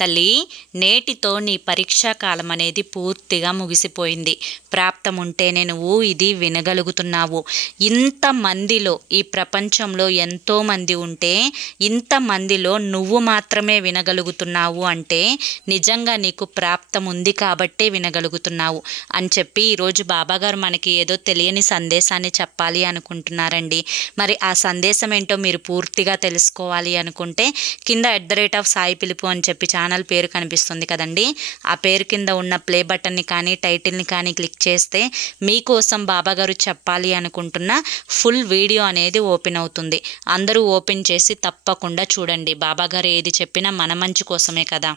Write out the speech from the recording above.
తల్లి నేటితో నీ పరీక్షా కాలం అనేది పూర్తిగా ముగిసిపోయింది. ప్రాప్తం ఉంటేనే నువ్వు ఇది వినగలుగుతున్నావు. ఇంతమందిలో ఈ ప్రపంచంలో ఎంతోమంది ఉంటే ఇంతమందిలో నువ్వు మాత్రమే వినగలుగుతున్నావు అంటే నిజంగా నీకు ప్రాప్తం ఉంది కాబట్టే వినగలుగుతున్నావు అని చెప్పి ఈరోజు బాబాగారు మనకి ఏదో తెలియని సందేశాన్ని చెప్పాలి అనుకుంటున్నారండి. మరి ఆ సందేశం ఏంటో మీరు పూర్తిగా తెలుసుకోవాలి అనుకుంటే కింద at the rate of Sai పిలుపు అని చెప్పి ఛానల్ పేరు కనిపిస్తుంది కదండి. ఆ పేరు కింద ఉన్న ప్లే బటన్ని కానీ టైటిల్ని కానీ క్లిక్ చేస్తే మీకోసం బాబాగారు చెప్పాలి అనుకుంటున్న ఫుల్ వీడియో అనేది ఓపెన్ అవుతుంది. అందరూ ఓపెన్ చేసి తప్పకుండా చూడండి. బాబాగారు ఏది చెప్పినా మన మంచి కోసమే కదా.